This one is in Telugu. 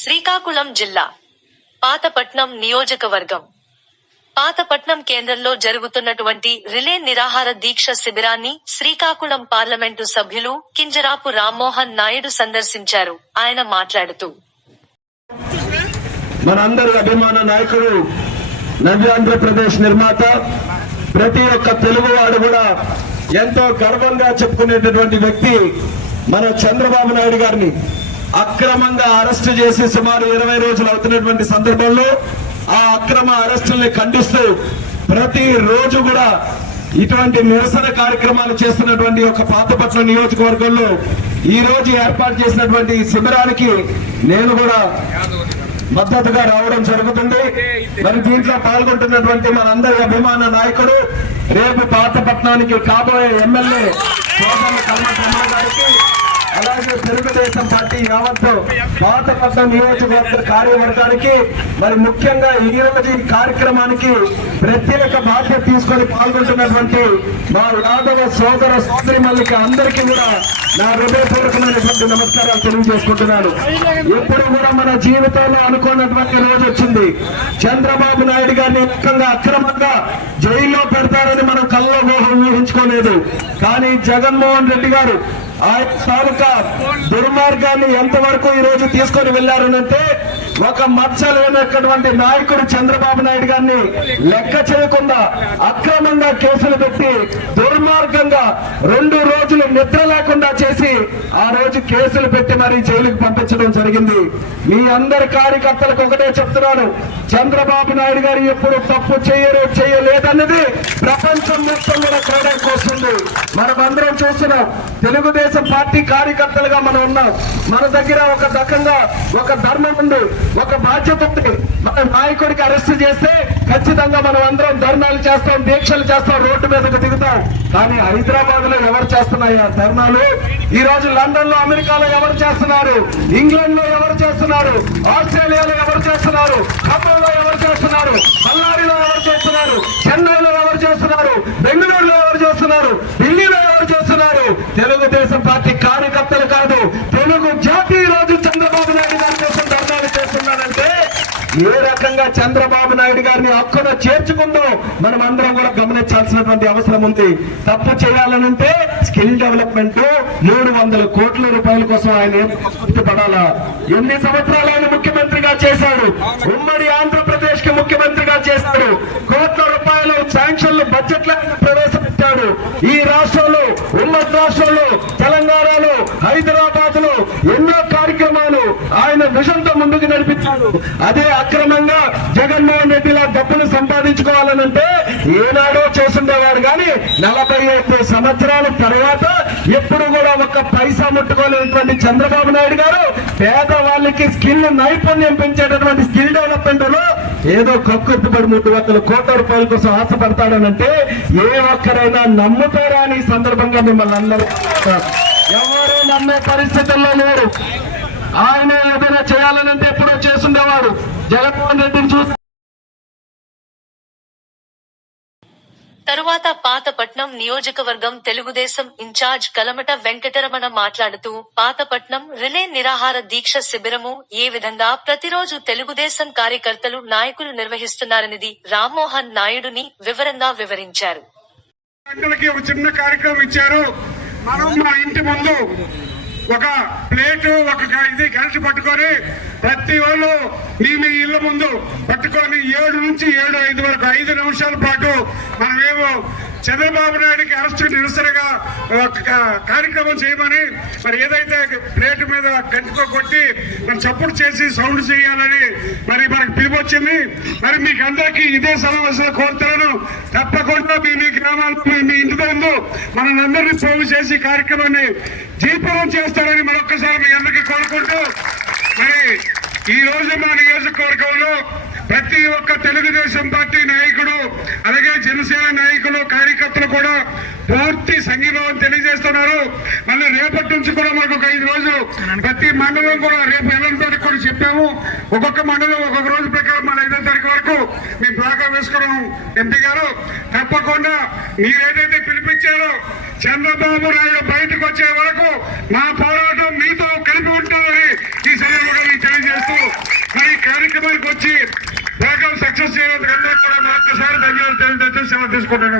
శ్రీకాకుళం జిల్లా పాతపట్నం నియోజకవర్గం. పాతపట్నం కేంద్రంలో జరుగుతున్నటువంటి రిలే నిరాహార దీక్ష శిబిరాన్ని శ్రీకాకుళం పార్లమెంటు సభ్యులు కింజరాపు రామ్మోహన్ నాయుడు సందర్శించారు. ఆయన మాట్లాడుతూ మనందరి అభిమాన నాయకుడు నవ్య ఆంధ్రప్రదేశ్ నిర్మాత ప్రతి ఒక్క తెలుగువాడు కూడా ఎంతో గర్వంగా చెప్పుకునేటటువంటి వ్యక్తి మన చంద్రబాబు నాయుడు గారిని. అక్రమంగా అరెస్టు చేసి సుమారు ఇరవై రోజులు అవుతున్నటువంటి సందర్భంలో ఆ అక్రమ అరెస్టుల్ని ఖండిస్తూ ప్రతి రోజు కూడా ఇటువంటి నిరసన కార్యక్రమాలు చేస్తున్నటువంటి ఒక పాతపట్నం నియోజకవర్గంలో ఈ రోజు ఏర్పాటు చేసినటువంటి శిబిరానికి నేను కూడా మద్దతుగా రావడం జరుగుతుంది. మరి దీంట్లో పాల్గొంటున్నటువంటి మనందరి అభిమాన నాయకుడు రేపు పాతపట్నానికి కాబోయే ఎమ్మెల్యే గారికి అలాగే తెలుగుదేశం పార్టీ యావత్తు పాతపట్నం నియోజకవర్గ కార్యవర్గానికి మరి ముఖ్యంగా ఈ రోజు ఈ కార్యక్రమానికి ప్రత్యేక బాధ్యత తీసుకొని పాల్గొంటున్నటువంటి మా యాదవ సోదర సోదరిమల్లికి అందరికీ కూడా నా హృదయపూర్వకమైనటువంటి నమస్కారాలు తెలియజేసుకుంటున్నాను. ఎప్పుడు కూడా మన జీవితంలో అనుకున్నటువంటి రోజు వచ్చింది. చంద్రబాబు నాయుడు గారిని ముఖ్యంగా అక్రమంగా జైల్లో పెడతారని మనం కల్లో ఊహించుకోలేదు. కానీ జగన్మోహన్ రెడ్డి గారు ఆయన తాలూకా దుర్మార్గాన్ని ఎంతవరకు ఈ రోజు తీసుకొని వెళ్ళారనంటే ఒక మచ్చ లేనటువంటి నాయకుడు చంద్రబాబు నాయుడు గారిని లెక్క చేయకుండా అక్రమంగా కేసులు పెట్టి దుర్మార్గంగా రెండు రోజులు నిద్ర లేకుండా చేసి ఆ రోజు కేసులు పెట్టి మరి జైలుకు పంపించడం జరిగింది. మీ అందరి కార్యకర్తలకు ఒకటే చెప్తున్నాను. చంద్రబాబు నాయుడు గారు ఎప్పుడు తప్పు చేయరు చేయలేదన్నది ప్రపంచం మొత్తం కూడా చూడడానికి వస్తుంది మనం అందరం చూస్తున్నాం. తెలుగుదేశం పార్టీ కార్యకర్తలుగా మనం ఉన్నాం. మన దగ్గర ఒక రకంగా ఒక ధర్మం ఉంది. ఒక బాధ్యత ఉంది మన నాయకుడికి అరెస్ట్ చేస్తే ఖచ్చితంగా మనం అందరం ధర్నాలు చేస్తాం దీక్షలు చేస్తాం రోడ్డు మీదకు దిగుతాం. కానీ హైదరాబాద్లో ఎవరు చేస్తున్నాయి ఆ ధర్నాలు? ఈ రోజు లండన్లో అమెరికాలో ఎవరు చేస్తున్నారు? ఇంగ్లాండ్లో ఎవరు చేస్తున్నారు? ఆస్ట్రేలియాలో ఎవరు చేస్తున్నారు? ఖమ్మంలో ఎవరు చేస్తున్నారు? బళ్ళారిలో ఎవరు చేస్తున్నారు? చెన్నైలో ఎవరు చేస్తున్నారు? బెంగళూరు ఎవరు చేస్తున్నారు ఢిల్లీలో ఎవరు చేస్తున్నారు తెలుగుదేశం పార్టీ కార్యకర్తలు కాదు తెలుగు జాతి ఈ రోజు చంద్రబాబు నాయుడు గారి కోసం ధర్నాలు చేస్తున్నారంటే ఏ రకంగా చంద్రబాబు నాయుడు గారిని హక్కున చేర్చుకుందో. మనం అందరం కూడా గమనించాల్సినటువంటి అవసరం ఉంది. తప్పు చేయాలనంటే స్కిల్ డెవలప్మెంట్ మూడు వందల కోట్ల రూపాయల కోసం ఆయన పడాలా ఎన్ని సంవత్సరాలు ఆయన ముఖ్యమంత్రిగా చేశాడు? ఉమ్మడి ఆంధ్రప్రదేశ్కి ముఖ్యమంత్రిగా చేశాడు. కోట్ల రూపాయలు శాంక్షన్లు బడ్జెట్ ప్రవేశపెట్టాడు. ఈ రాష్ట్రంలో ఉమ్మడి రాష్ట్రంలో తెలంగాణలో హైదరాబాద్లో ఎన్నో ఆయన విజన్ ముందుకు నడిపించాడు. అదే అక్రమంగా జగన్మోహన్ రెడ్డిలా డబ్బులు సంపాదించుకోవాలనంటే ఏనాడో చేసుండేవాడు కానీ నలభై ఐదు సంవత్సరాల తర్వాత ఎప్పుడు కూడా ఒక్క పైసా ముట్టుకోలేనటువంటి చంద్రబాబు నాయుడు గారు పేదవాళ్ళకి స్కిల్ నైపుణ్యం పెంచేటటువంటి స్కిల్ డెవలప్మెంట్లో ఏదో కక్కుబడి మూడు వందల కోట్ల రూపాయల కోసం ఆశపడతాడనంటే ఏ ఒక్కరైనా నమ్ముతారా అని సందర్భంగా మిమ్మల్ని అందరూ ఎవరు నమ్మే పరిస్థితుల్లో లేరు. ఆయన ఏదైనా చేయాలనంటే ఎప్పుడో చేసుండేవాడు. జగన్మోహన్ రెడ్డిని చూసి తరువాత పాతపట్నం నియోజకవర్గం తెలుగుదేశం ఇన్ఛార్జ్ కలమట వెంకటరమణ మాట్లాడుతూ పాతపట్నం రిలే నిరాహార దీక్ష శిబిరము ఏ విధంగా ప్రతిరోజు తెలుగుదేశం కార్యకర్తలు నాయకులు నిర్వహిస్తున్నారనేది రామ్మోహన్ నాయుడుని వివరంగా వివరించారు. చిన్న కార్యక్రమం ఇచ్చారు. మనం మా ఇంటి ముందు ఒక ప్లేటు ఒక ఇది కలిసి పట్టుకొని ప్రతి వాళ్ళు మీ మీ ఇళ్ళ ముందు పట్టుకొని ఏడు నుంచి ఏడు ఐదు వరకు ఐదు నిమిషాల పాటు మనమేమో చంద్రబాబు నాయుడికి అరెస్ట్ నిరసనగా ఒక కార్యక్రమం చేయమని మరి ఏదైతే ప్లేట్ మీద గంటతో కొట్టి మరి చప్పుడు చేసి సౌండ్ చేయాలని మరి మనకు పిలిపొచ్చింది మరి మీకు అందరికీ ఇదే సమావేశంలో కోరుతున్నాను. తప్పకుండా మీ మీ గ్రామాల్లో మీ ఇంటి ముందు మనందరినీ పోగు చేసి కార్యక్రమాన్ని జీపనం చేస్తారని మరొకసారి మీ అందరికీ కోరుకుంటూ మరి ఈ రోజు మా నియోజకవర్గంలో ప్రతి ఒక్క తెలుగుదేశం పార్టీ నాయకుడు అలాగే జనసేన నాయకులు కార్యకర్తలు కూడా పూర్తి సంఘీభావం తెలియజేస్తున్నారు. మళ్ళీ రేపటి నుంచి కూడా మాకు ఒక ఐదు రోజులు ప్రతి మండలం కూడా రేపు ఎనిమిది కూడా చెప్పాము. ఒక్కొక్క మండలం ఒక్కొక్క రోజు ప్రకారం మన ఐదో తారీఖు వరకు మీ ఎంపీ గారు తప్పకుండా మీరేదైతే పిలిపించారో చంద్రబాబు నాయుడు బయటకు వచ్చే వరకు మా పోరాటం మీతో కలిపి ఉంటుందని ఈ సందర్భంగా తెలియజేస్తూ మరి కార్యక్రమానికి వచ్చి ప్రోగ్రామ్ సక్సెస్ చేయడానికి కూడా మరొకసారి ధన్యవాదాలు తెలియజేస్తూ సెలవు తీసుకుంటున్నాను.